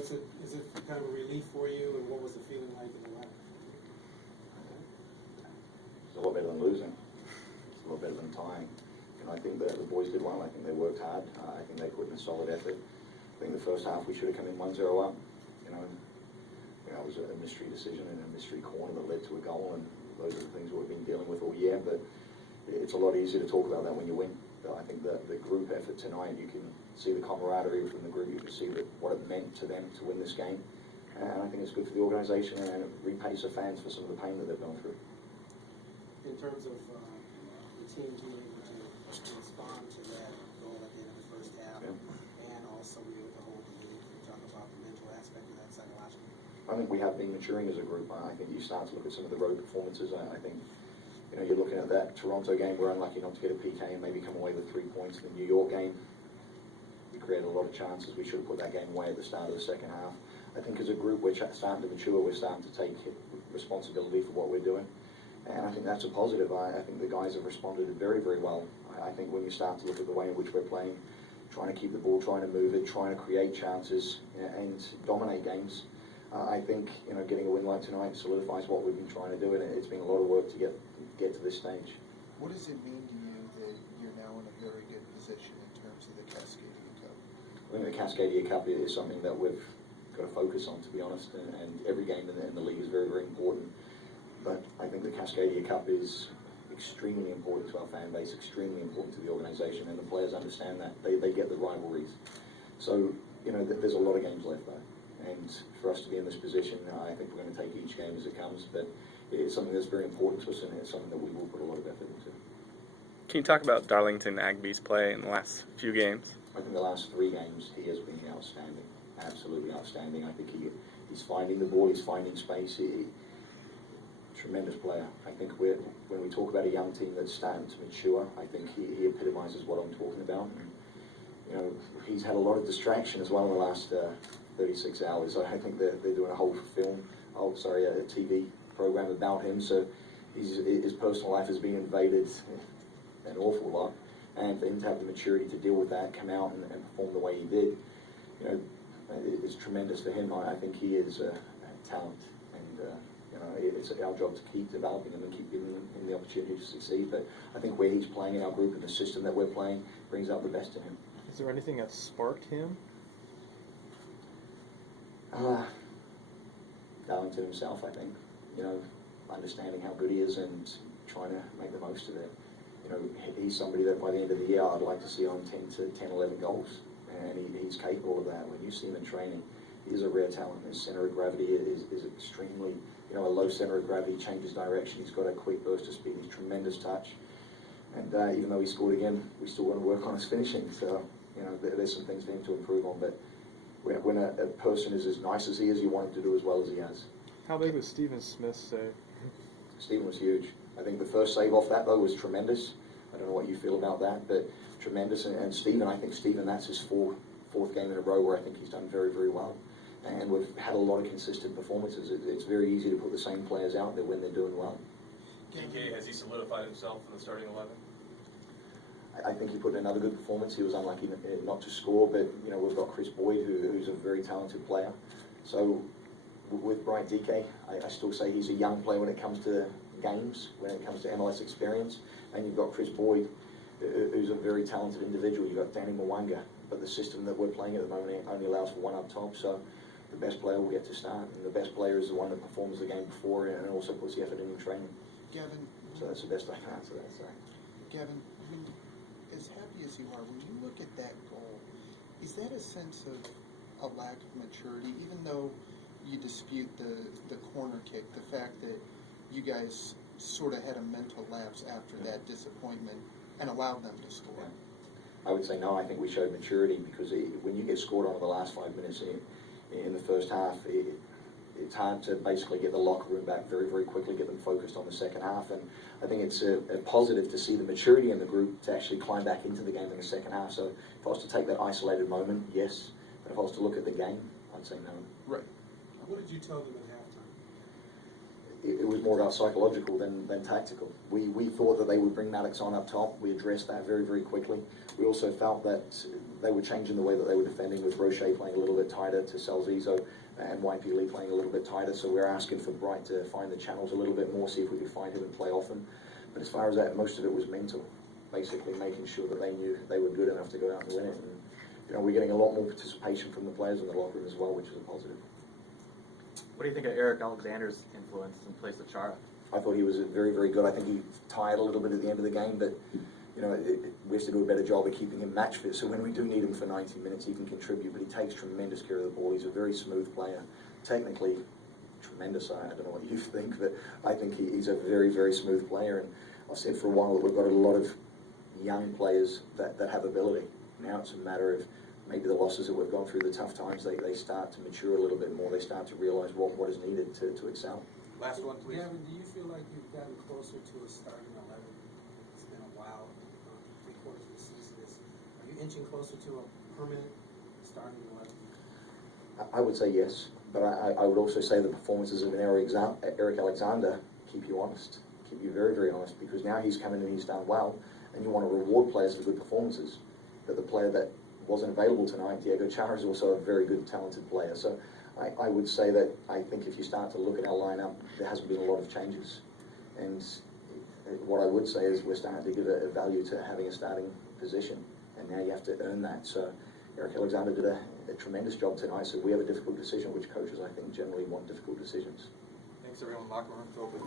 Is it kind of a relief for you, and what was the feeling like in the lab? It's a lot better than losing. It's a lot better than tying. And I think that the boys did well. I think they worked hard. I think they put in a solid effort. I think the first half we should have come in 1-0 up. It was a mystery decision and a mystery corner that led to a goal, and those are the things we've been dealing with all year. But it's a lot easier to talk about that when you win. But I think that the group effort tonight, you can see the camaraderie within the group. You can see what it meant to them to win this game. And I think it's good for the organisation, and it repays the fans for some of the pain that they've gone through. In terms of the team being able to respond to that goal at the end of the first half, and also be able to hold the lead, can you talk about the mental aspect of that psychologically? I think we have been maturing as a group. I think you start to look at some of the road performances. I think you're looking at that Toronto game. We're unlucky not to get a PK and maybe come away with 3 points. The New York game, we created a lot of chances. We should have put that game away at the start of the second half. I think as a group we're starting to mature. We're starting to take responsibility for what we're doing, and I think that's a positive. I think the guys have responded very, very well. I think when you start to look at the way in which we're playing, trying to keep the ball, trying to move it, trying to create chances and dominate games, I think getting a win like tonight solidifies what we've been trying to do, and it's been a lot of work to get to this stage. What does it mean to you that you're now in a very good position in terms of the Cascadia Cup? I think the Cascadia Cup is something that we've got to focus on, to be honest, and every game in the league is very, very important. But I think the Cascadia Cup is extremely important to our fan base, extremely important to the organisation, and the players understand that. They get the rivalries. So, there's a lot of games left though. And for us to be in this position, I think we're going to take each game as it comes, but it's something that's very important to us, and it's something that we will put a lot of effort into. Can you talk about Darlington Agby's play in the last few games? I think the last 3 games he has been outstanding, absolutely outstanding. I think he's finding the ball, he's finding space. Tremendous player. I think when we talk about a young team that's starting to mature, I think he epitomises what I'm talking about. And, he's had a lot of distraction as well in the last 36 hours. I think they're doing a whole a TV program about him, so his personal life has been invaded an awful lot, and for him to have the maturity to deal with that, come out and perform the way he did, it's tremendous for him. I think he is a talent, and it's our job to keep developing him and keep giving him the opportunity to succeed. But I think where he's playing in our group and the system that we're playing brings out the best in him. Is there anything that sparked him? Darlington himself, I think, understanding how good he is and trying to make the most of it. He's somebody that by the end of the year I'd like to see on 10, 11 goals, and he's capable of that. When you see him in training, he's a rare talent. His center of gravity is extremely, a low center of gravity, changes direction. He's got a quick burst of speed, he's tremendous touch. And even though he scored again, we still want to work on his finishing. So, there's some things for him to improve on. But when a person is as nice as he is, you want him to do as well as he has. How big was Stephen Smith's save? Stephen was huge. I think the first save off that, though, was tremendous. I don't know what you feel about that, but tremendous. And Stephen, I think Stephen, that's his fourth game in a row where I think he's done very, very well. And we've had a lot of consistent performances. It's very easy to put the same players out there when they're doing well. PK, has he solidified himself in the starting 11? I think he put in another good performance. He was unlucky not to score, but we've got Chris Boyd, who's a very talented player. So with Bryant DK, I still say he's a young player when it comes to games, when it comes to MLS experience. And you've got Chris Boyd, who's a very talented individual. You've got Danny Mwanga, but the system that we're playing at the moment only allows for one up top. So the best player will get to start, and the best player is the one that performs the game before and also puts the effort in training. Gavin, So that's the best I can answer that. Sorry. Gavin, as happy as you are, when you look at that goal, is that a sense of a lack of maturity, even though you dispute the corner kick, the fact that you guys sort of had a mental lapse after that disappointment and allowed them to score? I would say no. I think we showed maturity because when you get scored on in the last 5 minutes in the first half, it's hard to basically get the locker room back very, very quickly, get them focused on the second half. And I think it's a positive to see the maturity in the group to actually climb back into the game in the second half. So if I was to take that isolated moment, yes. But if I was to look at the game, I'd say no. Right. What did you tell them at halftime? It was more about psychological than tactical. We thought that they would bring Maddox on up top. We addressed that very, very quickly. We also felt that they were changing the way that they were defending, with Roche playing a little bit tighter to Salzizo and YP Lee playing a little bit tighter. So we're asking for Bright to find the channels a little bit more, see if we could find him and play off him. But as far as that, most of it was mental, basically making sure that they knew they were good enough to go out and win it. And, you know, we're getting a lot more participation from the players in the locker room as well, which is a positive. What do you think of Eric Alexander's influence in place of Chara? I thought he was very, very good. I think he tired a little bit at the end of the game, but you know, we have to do a better job of keeping him match fit. So when we do need him for 90 minutes, he can contribute. But he takes tremendous care of the ball. He's a very smooth player, technically tremendous. I don't know what you think, but I think he's a very, very smooth player. And I've said for a while that we've got a lot of young players that have ability. Now it's a matter of maybe the losses that we've gone through, the tough times, they start to mature a little bit more. They start to realise what is needed to excel. Last one, please. Gavin, do you feel like you've gotten closer to a starting 11? It's been a while, 3 quarters of the season. Are you inching closer to a permanent starting 11? I would say yes, but I would also say the performances of an Eric Alexander keep you honest, keep you very, very honest, because now he's come in and he's done well, and you want to reward players for good performances. But the player that wasn't available tonight, Diego Chara, is also a very good, talented player. So I would say that I think if you start to look at our lineup, there hasn't been a lot of changes. And what I would say is we're starting to give a value to having a starting position, and now you have to earn that. So Eric Alexander did a tremendous job tonight, so we have a difficult decision, which coaches, I think, generally want difficult decisions. Thanks, everyone. Locker room's open.